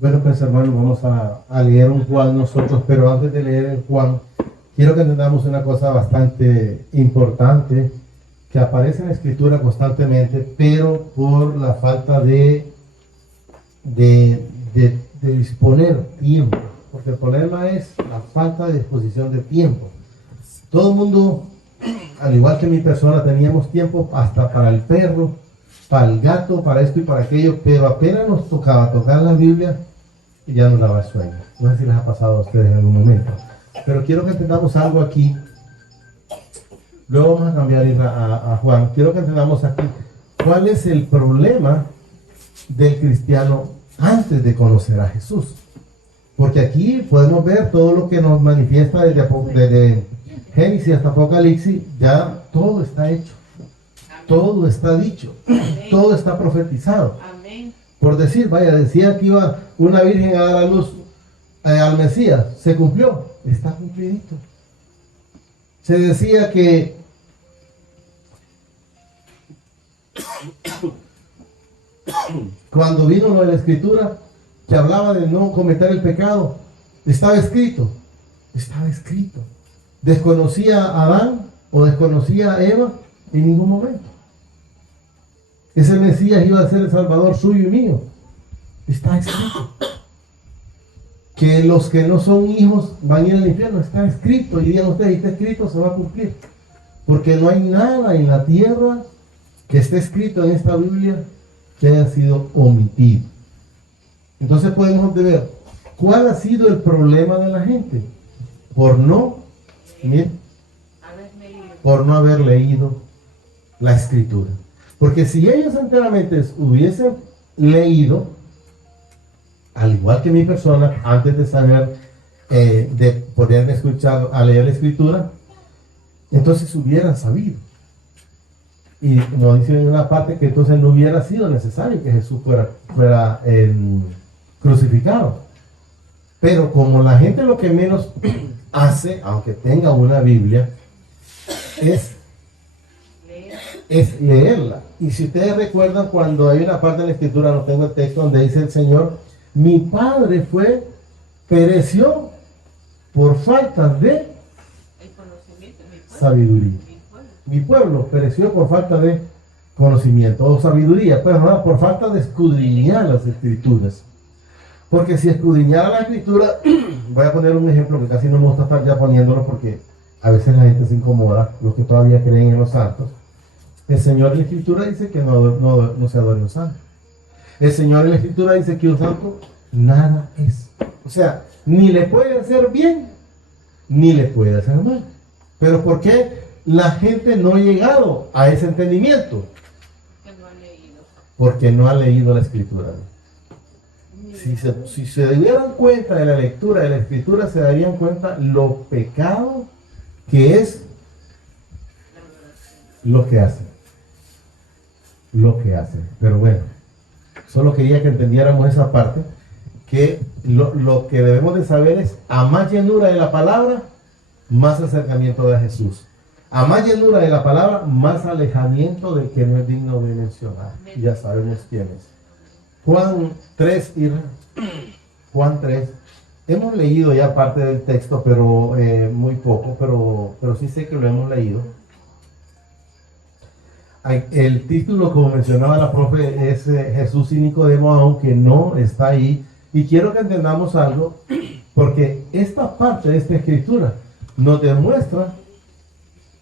Bueno, pues hermano, vamos a leer un Juan nosotros, pero antes de leer el Juan, quiero que entendamos una cosa bastante importante que aparece en la Escritura constantemente, pero por la falta de disponer tiempo, porque el problema es la falta de disposición de tiempo. Todo el mundo, al igual que mi persona, teníamos tiempo hasta para el perro, para el gato, para esto y para aquello, pero apenas nos tocaba tocar la Biblia y ya nos daba sueño. No sé si les ha pasado a ustedes en algún momento, pero quiero que entendamos algo aquí. Luego vamos a cambiar a Juan. Quiero que entendamos aquí cuál es el problema del cristiano antes de conocer a Jesús. Porque aquí podemos ver todo lo que nos manifiesta desde Génesis hasta Apocalipsis. Ya todo está hecho, todo está dicho, todo está profetizado. Por decir, vaya, decía que iba una virgen a dar a luz al Mesías, se cumplió, está cumplidito. Se decía que cuando vino lo de la Escritura, que hablaba de no cometer el pecado, estaba escrito, estaba escrito. ¿Desconocía a Adán o desconocía a Eva? En ningún momento. Ese Mesías iba a ser el Salvador suyo y mío. Está escrito. Que los que no son hijos van a ir al infierno. Está escrito. Y digan ustedes, está escrito, se va a cumplir. Porque no hay nada en la tierra que esté escrito en esta Biblia que haya sido omitido. Entonces podemos ver cuál ha sido el problema de la gente. Por no haber leído la Escritura. Porque si ellos enteramente hubiesen leído, al igual que mi persona, antes de saber, de poder escuchar a leer la Escritura, entonces hubieran sabido. Y como dice en una parte, que entonces no hubiera sido necesario que Jesús fuera crucificado. Pero como la gente lo que menos hace, aunque tenga una Biblia, es leerla. Y si ustedes recuerdan, cuando hay una parte de la Escritura, no tengo el texto, donde dice el Señor, mi padre pereció por falta de sabiduría. Mi pueblo pereció por falta de conocimiento o sabiduría, pero no, por falta de escudriñar las Escrituras. Porque si escudriñara la Escritura, voy a poner un ejemplo que casi no me gusta estar ya poniéndolo porque a veces la gente se incomoda, los que todavía creen en los santos. El Señor en la Escritura dice que no se adore un santo. El Señor en la Escritura dice que un santo nada es. O sea, ni le puede hacer bien, ni le puede hacer mal. Pero ¿por qué la gente no ha llegado a ese entendimiento? Porque no ha leído la Escritura. Si se dieran cuenta de la lectura de la Escritura, se darían cuenta lo pecado que es lo que hace. Pero bueno, solo quería que entendiéramos esa parte, que lo que debemos de saber es, a más llenura de la palabra, más acercamiento de Jesús. A más llenura de la palabra, más alejamiento del que no es digno de mencionar. Ya sabemos quién es. Juan 3. Hemos leído ya parte del texto, pero muy poco, pero sí sé que lo hemos leído. El título, como mencionaba la profe, es Jesús y Nicodemo, aunque no está ahí. Y quiero que entendamos algo, porque esta parte de esta escritura nos demuestra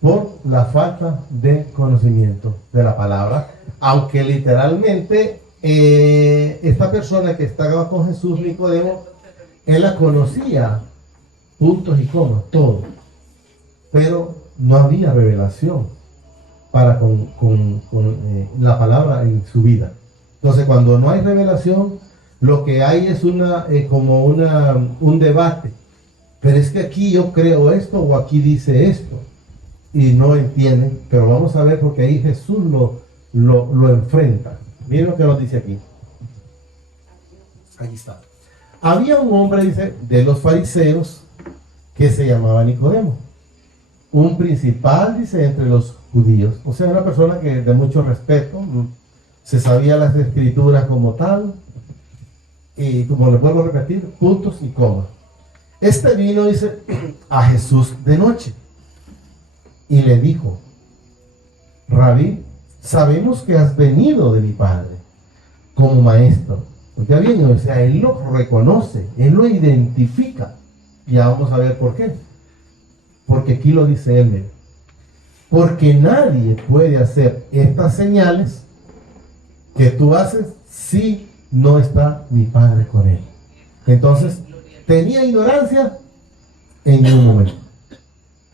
por la falta de conocimiento de la palabra, aunque literalmente esta persona que estaba con Jesús, Nicodemo, él la conocía, puntos y comas, todo, pero no había revelación para con la palabra en su vida. Entonces, cuando no hay revelación, lo que hay es un debate. Pero es que aquí yo creo esto o aquí dice esto. Y no entienden, pero vamos a ver porque ahí Jesús lo enfrenta. Miren lo que nos dice aquí. Aquí está. Había un hombre, dice, de los fariseos que se llamaba Nicodemo. Un principal, dice, entre los judíos. O sea, una persona que de mucho respeto, se sabía las escrituras como tal. y como les vuelvo a repetir, puntos y comas. Este vino, dice, a Jesús de noche y le dijo: Rabí, sabemos que has venido de mi Padre como maestro. Oiga bien, o sea, él lo reconoce, él lo identifica. Ya vamos a ver por qué. Porque aquí lo dice él, mire. Porque nadie puede hacer estas señales que tú haces si no está mi Padre con él. Entonces, ¿tenía ignorancia? En ningún momento.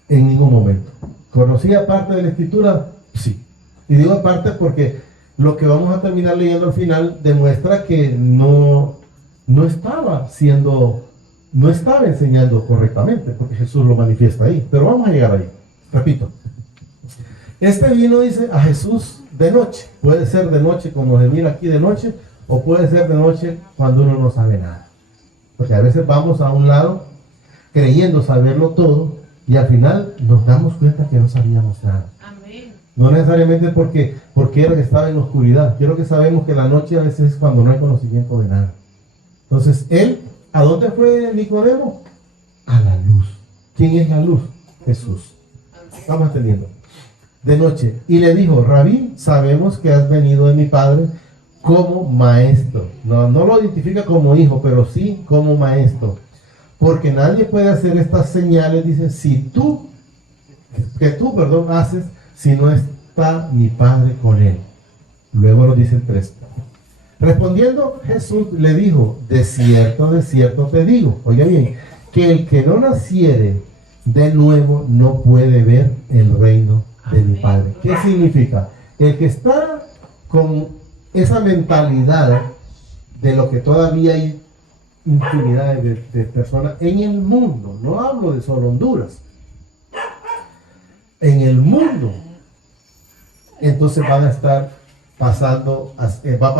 En ningún momento. ¿Conocía parte de la Escritura? Sí. Y digo aparte porque lo que vamos a terminar leyendo al final demuestra que no estaba enseñando correctamente, porque Jesús lo manifiesta ahí. Pero vamos a llegar ahí. Repito. Este vino, dice, a Jesús de noche. Puede ser de noche como se mira aquí de noche, o puede ser de noche cuando uno no sabe nada. Porque a veces vamos a un lado creyendo saberlo todo y al final nos damos cuenta que no sabíamos nada. Amén. No necesariamente porque era que estaba en oscuridad. Quiero que sabemos que la noche a veces es cuando no hay conocimiento de nada. Entonces, él, ¿a dónde fue Nicodemo? A la luz. ¿Quién es la luz? Jesús. Vamos entendiendo. De noche. Y le dijo: Rabí, sabemos que has venido de mi Padre como maestro. No lo identifica como hijo, pero sí como maestro. Porque nadie puede hacer estas señales, dice, que tú haces si no está mi Padre con él. Luego lo dice el 3. Respondiendo, Jesús le dijo: de cierto te digo, oiga bien, que el que no naciere de nuevo no puede ver el reino de mi Padre. ¿Qué significa? El que está con esa mentalidad de lo que todavía hay infinidad de personas en el mundo, no hablo de solo Honduras, en el mundo, entonces van a estar pasando, va a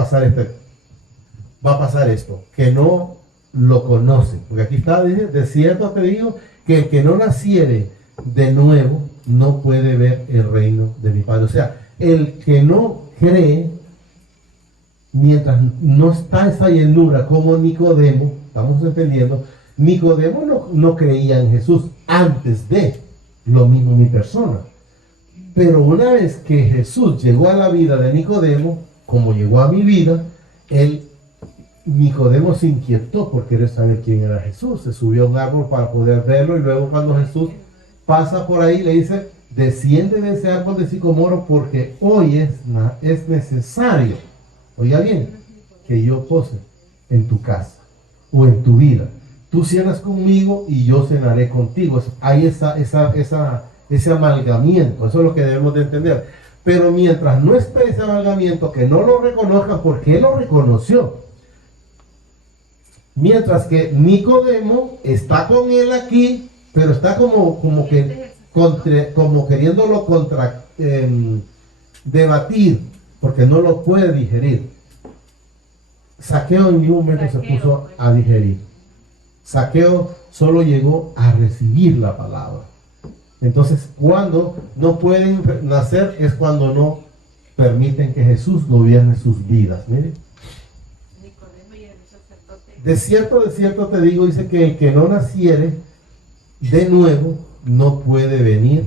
pasar esto, que no lo conocen, porque aquí está, dice, de cierto te digo, que el que no naciere de nuevo no puede ver el reino de mi Padre. O sea, el que no cree, mientras no está esa llenura, como Nicodemo, estamos entendiendo, Nicodemo no creía en Jesús antes de lo mismo mi persona. Pero una vez que Jesús llegó a la vida de Nicodemo, como llegó a mi vida, Nicodemo se inquietó por querer saber quién era Jesús. Se subió a un árbol para poder verlo, y luego cuando Jesús pasa por ahí le dice: desciende de ese árbol de sicomoro, porque hoy es necesario, oiga bien, que yo pose en tu casa o en tu vida. Tú cenas conmigo y yo cenaré contigo. Hay ese amalgamiento. Eso es lo que debemos de entender. Pero mientras no esté ese amalgamiento, que no lo reconozca, porque él lo reconoció. Mientras que Nicodemo está con él aquí, pero está como queriéndolo debatir, porque no lo puede digerir. Zaqueo en ningún momento se puso a digerir. Zaqueo solo llegó a recibir la palabra. Entonces, cuando no pueden nacer es cuando no permiten que Jesús gobierne sus vidas. Miren. De cierto te digo, dice, que el que no naciere de nuevo no puede ver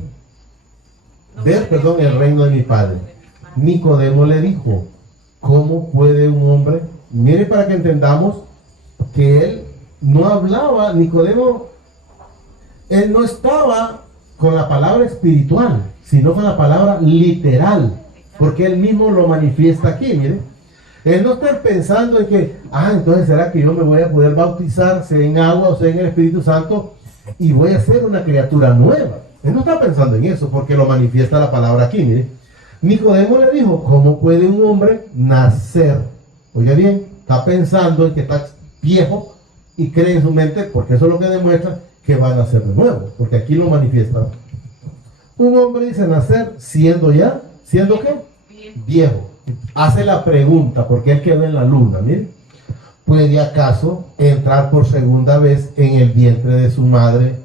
el reino de mi Padre. Nicodemo le dijo: ¿cómo puede un hombre? Mire, para que entendamos que él no hablaba, Nicodemo, él no estaba con la palabra espiritual, sino con la palabra literal, porque él mismo lo manifiesta aquí, mire. Él no está pensando en que, entonces será que yo me voy a poder bautizar, sea en agua o sea en el Espíritu Santo, y voy a ser una criatura nueva. Él no está pensando en eso, porque lo manifiesta la palabra aquí, mire. Nicodemo le dijo: ¿cómo puede un hombre nacer? Oiga bien, está pensando en que está viejo y cree en su mente, porque eso es lo que demuestra que va a nacer de nuevo, porque aquí lo manifiesta. Un hombre dice nacer ¿siendo qué? Viejo. Hace la pregunta, porque él quedó en la luna, mire. ¿Puede acaso entrar por segunda vez en el vientre de su madre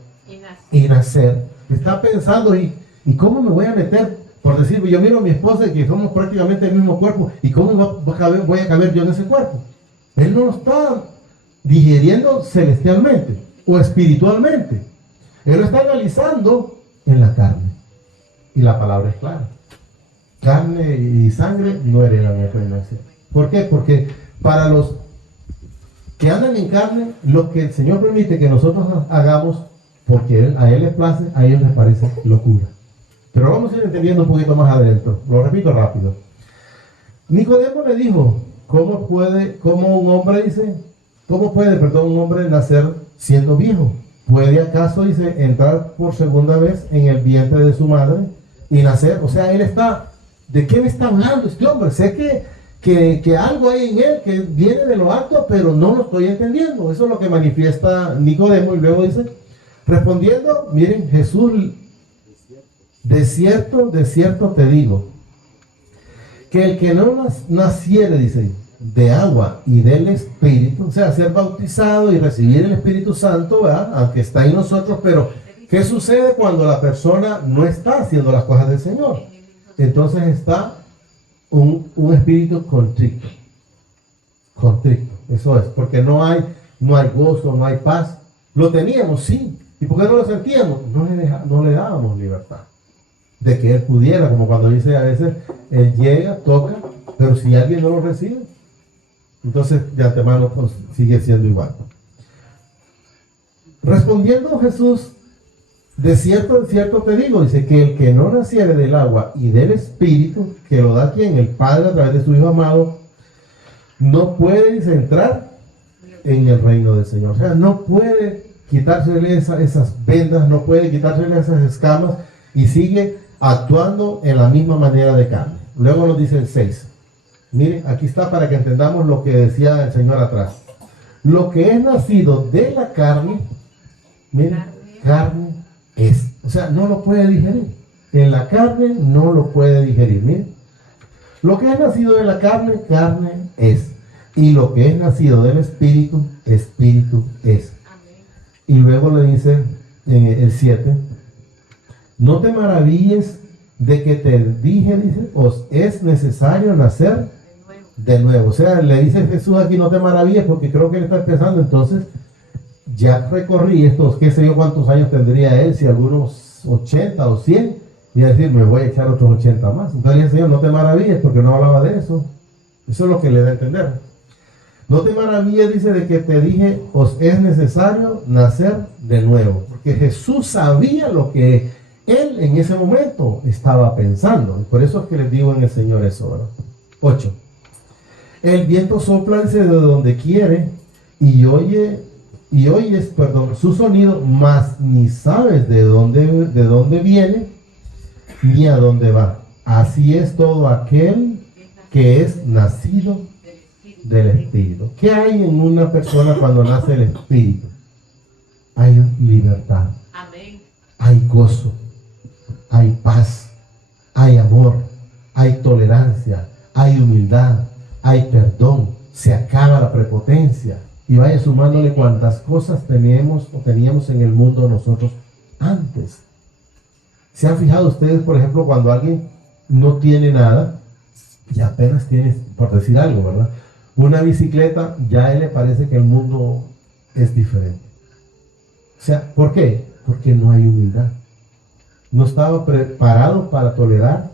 y nacer? Está pensando, ¿y cómo me voy a meter? Por decir, yo miro a mi esposa y que somos prácticamente el mismo cuerpo, ¿y cómo voy a caber yo en ese cuerpo? Él no está digiriendo celestialmente o espiritualmente. Él lo está analizando en la carne. Y la palabra es clara. Carne y sangre no heredan el reino de cielo. ¿Por qué? Porque para los que andan en carne, lo que el Señor permite que nosotros hagamos, porque a Él le place, a ellos les parece locura. Pero vamos a ir entendiendo un poquito más adentro. Lo repito rápido. Nicodemo le dijo, ¿cómo puede un hombre nacer siendo viejo? ¿Puede acaso, dice, entrar por segunda vez en el vientre de su madre y nacer? O sea, ¿de qué me está hablando este hombre? Sé que algo hay en él que viene de lo alto, pero no lo estoy entendiendo. Eso es lo que manifiesta Nicodemo. Y luego dice, respondiendo, miren, Jesús, de cierto te digo, que el que no naciere, dice, de agua y del Espíritu, o sea, ser bautizado y recibir el Espíritu Santo, ¿verdad? Aunque está en nosotros, pero ¿qué sucede cuando la persona no está haciendo las cosas del Señor? Entonces está un espíritu contrito, eso es, porque no hay gozo, no hay paz. Lo teníamos, sí, ¿y por qué no lo sentíamos? No le dábamos libertad de que Él pudiera, como cuando dice a veces, Él llega, toca, pero si alguien no lo recibe, entonces de antemano pues, sigue siendo igual. Respondiendo Jesús, de cierto te digo, dice que el que no naciere del agua y del Espíritu, que lo da quien, el Padre a través de su Hijo amado, no puede, dice, entrar en el reino del Señor. O sea, no puede quitársele esas vendas, no puede quitársele esas escamas y sigue actuando en la misma manera de carne. Luego nos dice el 6. Miren, aquí está para que entendamos lo que decía el Señor atrás. Lo que es nacido de la carne, miren, carne es. O sea, no lo puede digerir. En la carne no lo puede digerir. Miren, lo que es nacido de la carne, carne es. Y lo que es nacido del Espíritu, Espíritu es. Y luego le dice en el 7. No te maravilles de que te dije, dice, os es necesario nacer de nuevo. O sea, le dice Jesús aquí, no te maravilles, porque creo que él está pensando, entonces, ya recorrí estos, qué sé yo cuántos años tendría él, si algunos 80 o 100, y a decir, me voy a echar otros 80 más. Entonces le dice, Señor, no te maravilles, porque no hablaba de eso. Eso es lo que le da a entender. No te maravilles, dice, de que te dije, os es necesario nacer de nuevo. Porque Jesús sabía lo que él en ese momento estaba pensando. Y por eso es que les digo en el Señor eso, ¿verdad? 8. El viento sopla, dice, de donde quiere y oyes, su sonido, mas ni sabes de dónde viene ni a dónde va. Así es todo aquel que es nacido del Espíritu. ¿Qué hay en una persona cuando nace el Espíritu? Hay libertad. Amén. Hay gozo. Hay paz, hay amor, hay tolerancia, hay humildad, hay perdón, se acaba la prepotencia y vaya sumándole cuantas cosas teníamos en el mundo nosotros antes. ¿Se han fijado ustedes, por ejemplo, cuando alguien no tiene nada y apenas tiene, por decir algo, ¿verdad? Una bicicleta, ya a él le parece que el mundo es diferente. O sea, ¿por qué? Porque no hay humildad. No estaba preparado para tolerar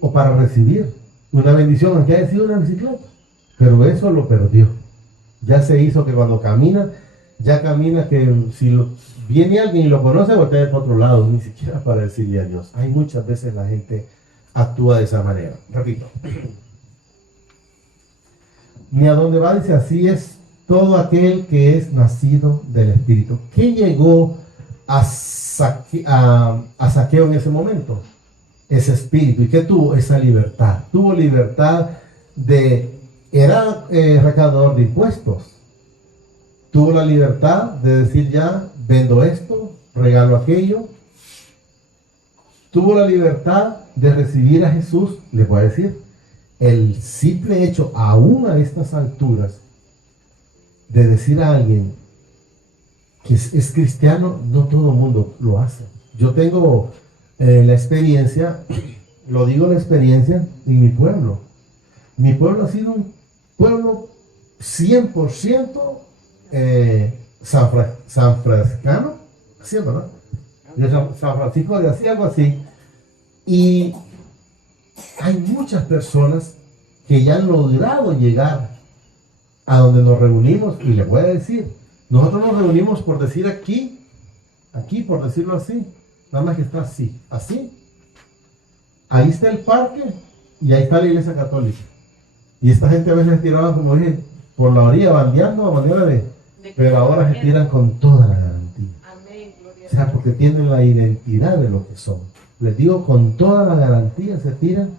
o para recibir una bendición, aunque haya sido una bicicleta. Pero eso lo perdió. Ya se hizo que cuando camina, ya camina que si viene alguien y lo conoce, voltea para otro lado, ni siquiera para decirle adiós. Hay muchas veces la gente actúa de esa manera. Repito. Ni a dónde va, dice, así es todo aquel que es nacido del Espíritu. ¿Qué llegó a Zaqueo en ese momento? Ese espíritu. ¿Y qué tuvo? Esa libertad. Tuvo libertad era recaudador de impuestos. Tuvo la libertad de decir, ya vendo esto, regalo aquello. Tuvo la libertad de recibir a Jesús. Les voy a decir, el simple hecho, aún a estas alturas, de decir a alguien que es cristiano, no todo el mundo lo hace. Yo tengo la experiencia, lo digo la experiencia en mi pueblo. Mi pueblo ha sido un pueblo 100% San Franciscano, ¿sí, verdad? De San Francisco de Asís, algo así. Y hay muchas personas que ya han logrado llegar a donde nos reunimos, y les voy a decir, nosotros nos reunimos por decir aquí, por decirlo así, nada más que está así, así. Ahí está el parque y ahí está la iglesia católica. Y esta gente a veces tiraba, como dije, por la orilla, bandeando a manera de... Pero ahora se tiran con toda la garantía. O sea, porque tienen la identidad de lo que son. Les digo, con toda la garantía se tiran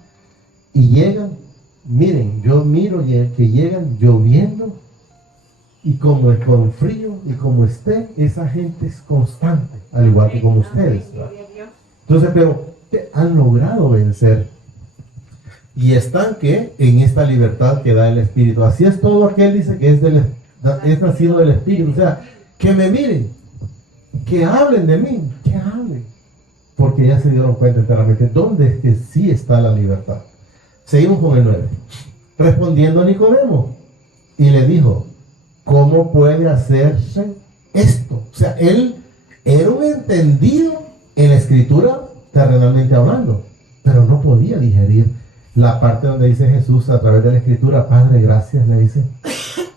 y llegan. Miren, yo miro que llegan lloviendo y como es con frío y como esté, esa gente es constante, al igual que como ustedes, ¿verdad? Entonces, pero han logrado vencer y están que en esta libertad que da el Espíritu. Así es todo aquel, dice, que es nacido del Espíritu. O sea, que me miren, que hablen de mí, que hablen, porque ya se dieron cuenta enteramente dónde es que sí está la libertad. Seguimos con el 9. Respondiendo a Nicodemo, y le dijo, ¿cómo puede hacerse esto? O sea, él era un entendido en la Escritura, terrenalmente hablando, pero no podía digerir la parte donde dice Jesús a través de la Escritura, Padre, gracias, le dice,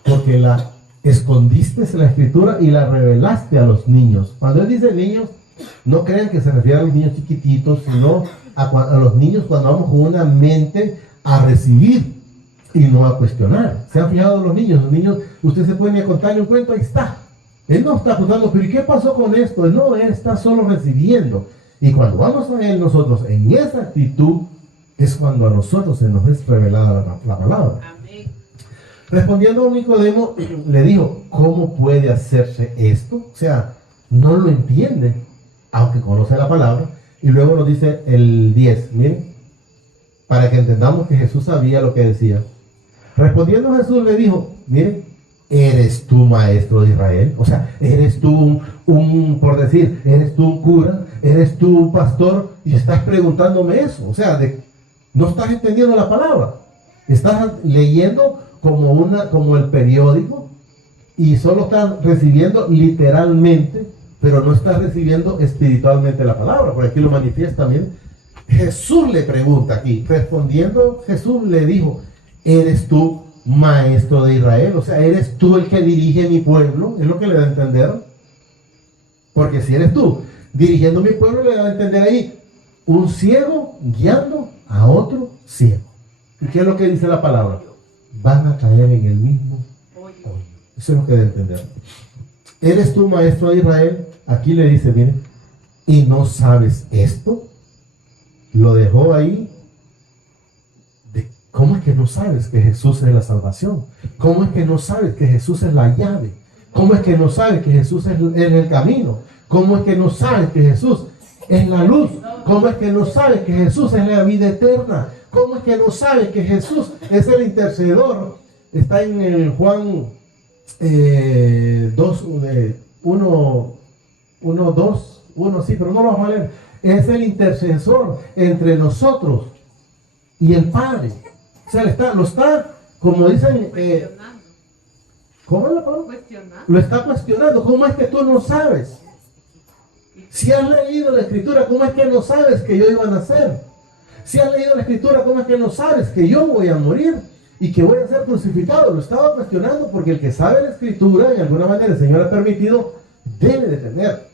porque la escondiste la Escritura y la revelaste a los niños. Cuando él dice niños, no crean que se refiere a los niños chiquititos, sino a los niños cuando vamos con una mente a recibir y no a cuestionar. ¿Se han fijado los niños? Los niños, usted se puede contarle un cuento, ahí está. Él no está preguntando, pero ¿y qué pasó con esto? No, él está solo recibiendo. Y cuando vamos a él nosotros en esa actitud, es cuando a nosotros se nos es revelada la palabra. Amén. Respondiendo a Nicodemo, le dijo, ¿cómo puede hacerse esto? O sea, no lo entiende, aunque conoce la palabra. Y luego nos dice el 10, miren, para que entendamos que Jesús sabía lo que decía. Respondiendo Jesús le dijo, miren, ¿eres tú maestro de Israel? O sea, ¿eres tú por decir, eres tú un cura? ¿Eres tú un pastor? Y estás preguntándome eso. O sea, no estás entendiendo la palabra. Estás leyendo como el periódico y solo estás recibiendo literalmente, pero no estás recibiendo espiritualmente la palabra. Por aquí lo manifiesta, miren. Jesús le pregunta aquí, respondiendo Jesús le dijo, ¿eres tú maestro de Israel? O sea, ¿eres tú el que dirige mi pueblo? Es lo que le da a entender. Porque si eres tú dirigiendo mi pueblo, le da a entender ahí un ciego guiando a otro ciego. ¿Y qué es lo que dice la palabra? Van a caer en el mismo hoyo. Eso es lo que debe entender. ¿Eres tú maestro de Israel? Aquí le dice, miren, ¿y no sabes esto? Lo dejó ahí. ¿Cómo es que no sabes que Jesús es la salvación? ¿Cómo es que no sabes que Jesús es la llave? ¿Cómo es que no sabes que Jesús es el camino? ¿Cómo es que no sabes que Jesús es la luz? ¿Cómo es que no sabes que Jesús es la vida eterna? ¿Cómo es que no sabes que Jesús es el intercedor? Está en el Juan 1, sí, pero no lo vamos a leer. Es el intercesor entre nosotros y el Padre. O sea, lo está, como dicen, ¿cómo es la palabra? Lo está cuestionando. ¿Cómo es que tú no sabes? Si has leído la Escritura, ¿cómo es que no sabes que yo iba a nacer? Si has leído la Escritura, ¿cómo es que no sabes que yo voy a morir y que voy a ser crucificado? Lo estaba cuestionando porque el que sabe la Escritura, de alguna manera el Señor ha permitido, debe de tener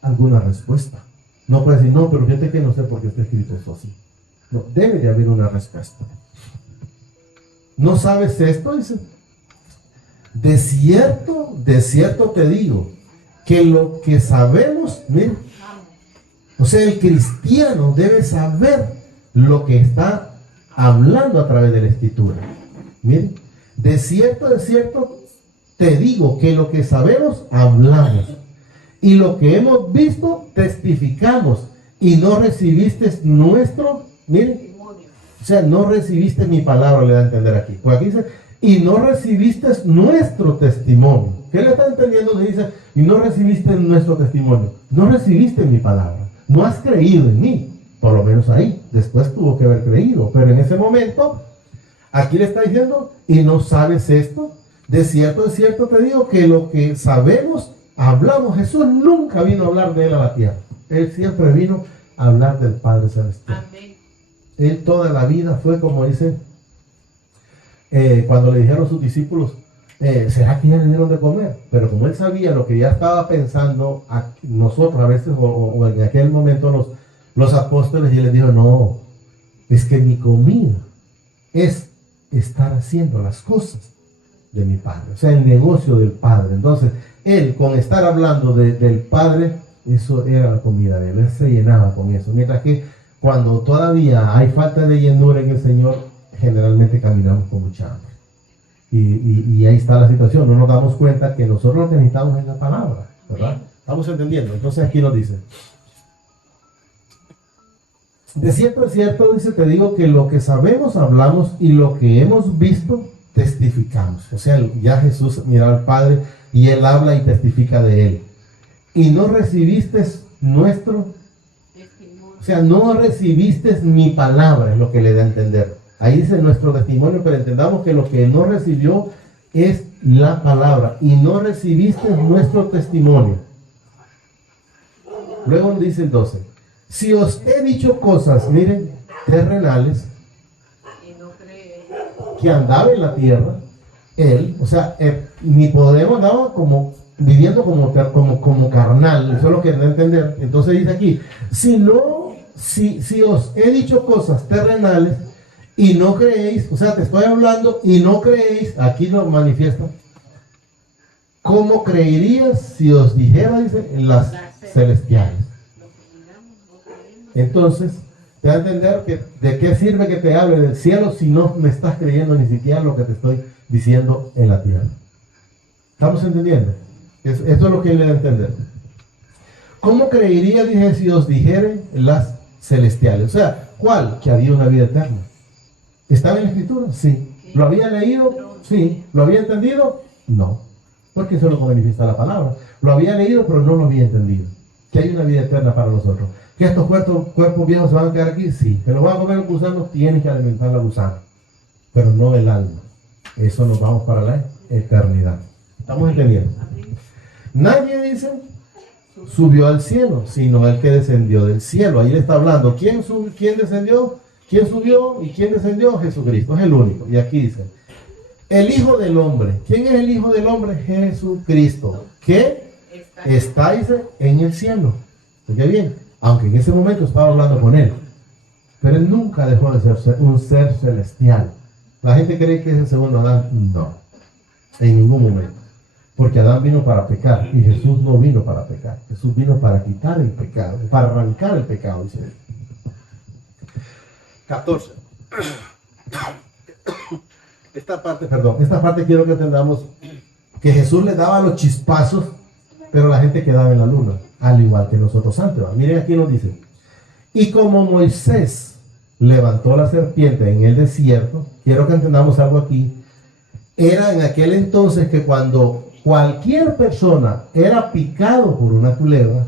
alguna respuesta. No puede decir, no, pero fíjate que no sé por qué está escrito eso así. No, debe de haber una respuesta. ¿No sabes esto? Dice. De cierto te digo, que lo que sabemos, miren, o sea, el cristiano debe saber lo que está hablando a través de la Escritura. Miren, de cierto te digo que lo que sabemos, hablamos. Y lo que hemos visto, testificamos. Y no recibiste nuestro, miren, o sea, no recibiste mi palabra, le da a entender aquí. Pues aquí dice, y no recibiste nuestro testimonio. ¿Qué le está entendiendo? Le dice, y no recibiste nuestro testimonio. No recibiste mi palabra. No has creído en mí. Por lo menos ahí. Después tuvo que haber creído. Pero en ese momento, aquí le está diciendo, y no sabes esto. de cierto te digo que lo que sabemos, hablamos. Jesús nunca vino a hablar de él a la tierra. Él siempre vino a hablar del Padre Celestial. Amén. Él toda la vida fue como dice, cuando le dijeron a sus discípulos, ¿será que ya le dieron de comer? Pero como él sabía lo que ya estaba pensando nosotros a veces, o en aquel momento los apóstoles, y él les dijo, no, es que mi comida es estar haciendo las cosas de mi Padre, o sea, el negocio del Padre. Entonces, él con estar hablando del Padre, eso era la comida de él se llenaba con eso. Mientras que cuando todavía hay falta de llenura en el Señor, generalmente caminamos con mucha hambre. Y ahí está la situación. No nos damos cuenta que nosotros lo que necesitamos es la palabra, ¿verdad? Estamos entendiendo. Entonces aquí nos dice, de cierto, dice, te digo que lo que sabemos hablamos y lo que hemos visto testificamos. O sea, ya Jesús mira al Padre y él habla y testifica de él. Y no recibiste nuestro testimonio. O sea, no recibiste mi palabra, es lo que le da a entender. Ahí dice nuestro testimonio, pero entendamos que lo que no recibió es la palabra. Y no recibiste nuestro testimonio. Luego dice el 12. Si os he dicho cosas, miren, terrenales, que andaba en la tierra, él, o sea, Nicodemo andaba como viviendo como carnal, eso es lo que debe entender. Entonces dice aquí, si os he dicho cosas terrenales y no creéis, o sea, te estoy hablando y no creéis, aquí lo manifiesta, ¿cómo creerías si os dijera, dice, en las celestiales? Entonces, te va a entender que de qué sirve que te hable del cielo si no me estás creyendo ni siquiera lo que te estoy diciendo en la tierra. ¿Estamos entendiendo? Esto es lo que él le da a entender. ¿Cómo creería, dije, si os dijeren las celestiales? O sea, ¿cuál? Que había una vida eterna. ¿Estaba en la escritura? Sí. ¿Lo había leído? Sí. ¿Lo había entendido? No. Porque eso es lo que manifiesta la palabra. Lo había leído, pero no lo había entendido. Que hay una vida eterna para nosotros. ¿Que estos cuerpos viejos se van a quedar aquí? Sí. ¿Que los van a comer los gusanos? Tienen que alimentar la gusana. Pero no el alma. Eso nos vamos para la eternidad. ¿Estamos entendiendo? Nadie dice subió al cielo, sino el que descendió del cielo. Ahí le está hablando. ¿Quién descendió? ¿Quién subió? ¿Y quién descendió? Jesucristo. Es el único. Y aquí dice, el Hijo del Hombre. ¿Quién es el Hijo del Hombre? Jesucristo. Que está, dice, en el cielo. ¿Oye bien? Aunque en ese momento estaba hablando con él. Pero él nunca dejó de ser un ser celestial. La gente cree que es el segundo Adán. No. En ningún momento. Porque Adán vino para pecar y Jesús no vino para pecar. Jesús vino para quitar el pecado, para arrancar el pecado, dice él. 14. Esta parte quiero que entendamos que Jesús le daba los chispazos, pero la gente quedaba en la luna, al igual que nosotros antes. Miren, aquí nos dice, y como Moisés levantó la serpiente en el desierto, quiero que entendamos algo aquí, era en aquel entonces que cuando cualquier persona era picado por una culebra,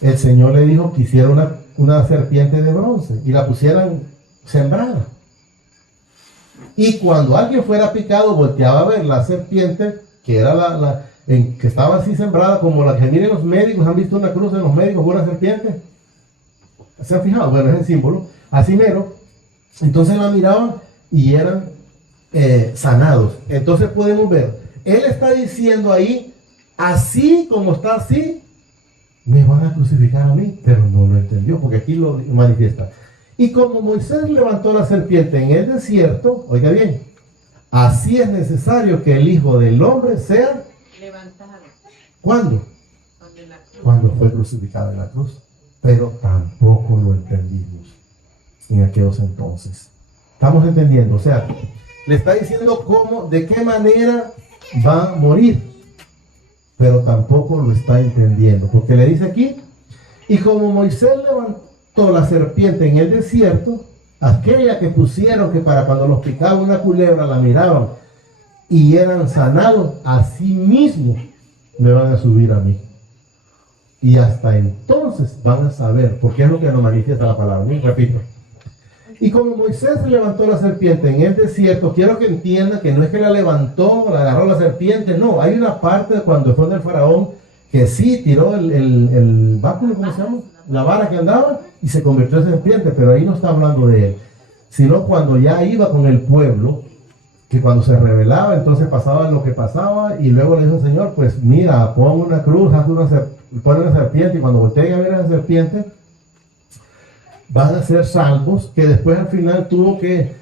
el Señor le dijo que hiciera una serpiente de bronce y la pusieran sembrada. Y cuando alguien fuera picado, volteaba a ver la serpiente, que era que estaba así sembrada, como la que miren los médicos. ¿Han visto una cruz en los médicos con una serpiente? ¿Se han fijado? Bueno, es el símbolo, así mero. Entonces la miraban y eran sanados. Entonces podemos ver, él está diciendo ahí, así como está así, me van a crucificar a mí, pero no lo entendió, porque aquí lo manifiesta. Y como Moisés levantó la serpiente en el desierto, oiga bien, así es necesario que el Hijo del Hombre sea levantado. ¿Cuándo? Cuando fue crucificado en la cruz. Pero tampoco lo entendimos en aquellos entonces. ¿Estamos entendiendo? O sea, le está diciendo cómo, de qué manera va a morir, pero tampoco lo está entendiendo, porque le dice aquí, y como Moisés levantó la serpiente en el desierto, aquella que pusieron que para cuando los picaba una culebra la miraban y eran sanados, así mismo me van a subir a mí. Y hasta entonces van a saber, porque es lo que nos manifiesta la palabra. Repito, Y como Moisés levantó la serpiente en el desierto, quiero que entienda que no es que la levantó, la agarró la serpiente, no, hay una parte cuando fue del faraón que sí tiró el báculo, ¿cómo se llama? La vara que andaba y se convirtió en serpiente, pero ahí no está hablando de él, sino cuando ya iba con el pueblo, que cuando se rebelaba, entonces pasaba lo que pasaba, y luego le dijo al Señor, pues mira, pon una cruz, pon una serpiente, y cuando volteen a ver a la serpiente, van a ser salvos, que después al final tuvo que,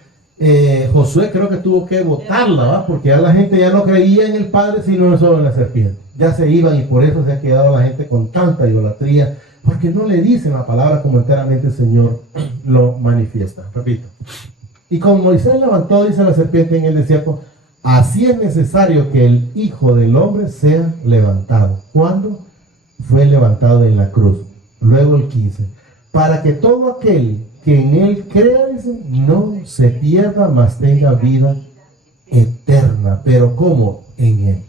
Josué creo que tuvo que botarla, ¿va? Porque ya la gente ya no creía en el Padre, sino solo en la serpiente. Ya se iban y por eso se ha quedado la gente con tanta idolatría, porque no le dicen la palabra como enteramente el Señor lo manifiesta. Repito. Y como Moisés levantó, dice la serpiente en el desierto, así es necesario que el Hijo del Hombre sea levantado. ¿Cuándo? Fue levantado en la cruz. Luego el 15. Para que todo aquel que en él crea, dice, no se pierda, mas tenga vida eterna. Pero ¿cómo? En él.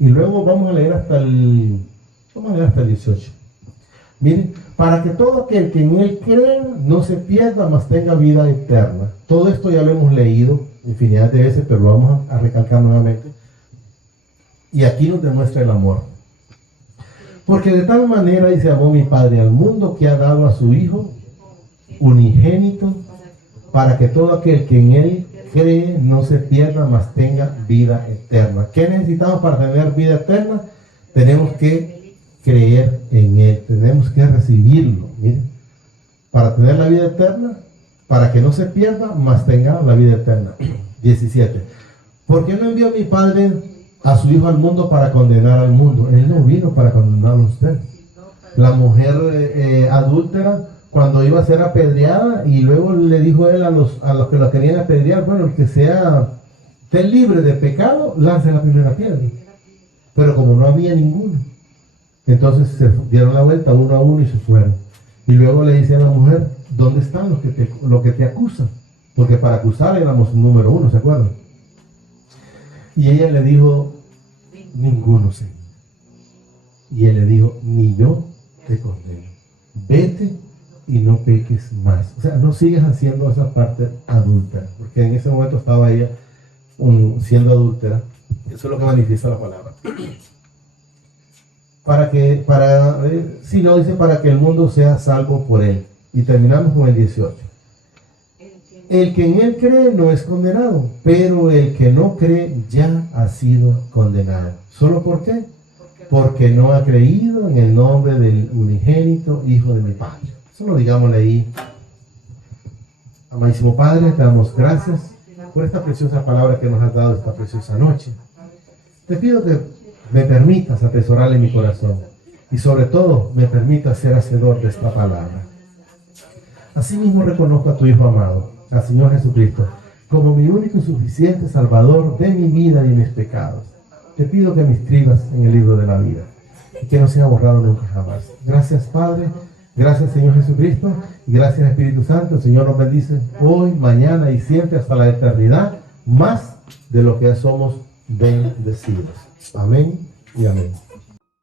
Y luego vamos a leer hasta el 18. Miren, para que todo aquel que en él crea no se pierda, mas tenga vida eterna. Todo esto ya lo hemos leído infinidad de veces, pero lo vamos a recalcar nuevamente. Y aquí nos demuestra el amor. Porque de tal manera dice amó mi Padre al mundo, que ha dado a su Hijo unigénito, para que todo aquel que en él cree no se pierda, mas tenga vida eterna. ¿Qué necesitamos para tener vida eterna? Tenemos que creer en él, tenemos que recibirlo. Miren, para tener la vida eterna, para que no se pierda, mas tenga la vida eterna. 17. ¿Por qué no envió mi Padre a su Hijo al mundo para condenar al mundo? Él no vino para condenar a usted. La mujer adúltera, cuando iba a ser apedreada, y luego le dijo él a los que la querían apedrear, bueno, el que esté libre de pecado, lance la primera piedra. Pero como no había ninguno, entonces se dieron la vuelta uno a uno y se fueron. Y luego le dice a la mujer, ¿dónde están los que te acusan? Porque para acusar éramos número uno, ¿se acuerdan? Y ella le dijo, ninguno, Señor. Y él le dijo, ni yo te condeno. Vete y no peques más. O sea, no sigas haciendo esa parte adúltera, porque en ese momento estaba ella siendo adúltera. Eso es lo que manifiesta la palabra. Si no, dice para que el mundo sea salvo por él. Y terminamos con el 18. El que en él cree no es condenado, pero el que no cree ya ha sido condenado. ¿Solo por qué? Porque no ha creído en el nombre del unigénito Hijo de mi Padre. Eso lo digámosle ahí. Amadísimo Padre, te damos gracias por esta preciosa palabra que nos has dado esta preciosa noche. Te pido que me permitas atesorarla en mi corazón y sobre todo me permitas ser hacedor de esta palabra. Asimismo reconozco a tu Hijo amado, al Señor Jesucristo, como mi único y suficiente Salvador de mi vida y de mis pecados. Te pido que me inscribas en el libro de la vida y que no sea borrado nunca jamás. Gracias, Padre, gracias, Señor Jesucristo, y gracias, Espíritu Santo. El Señor nos bendice hoy, mañana y siempre hasta la eternidad, más de lo que somos bendecidos. Amén y amén.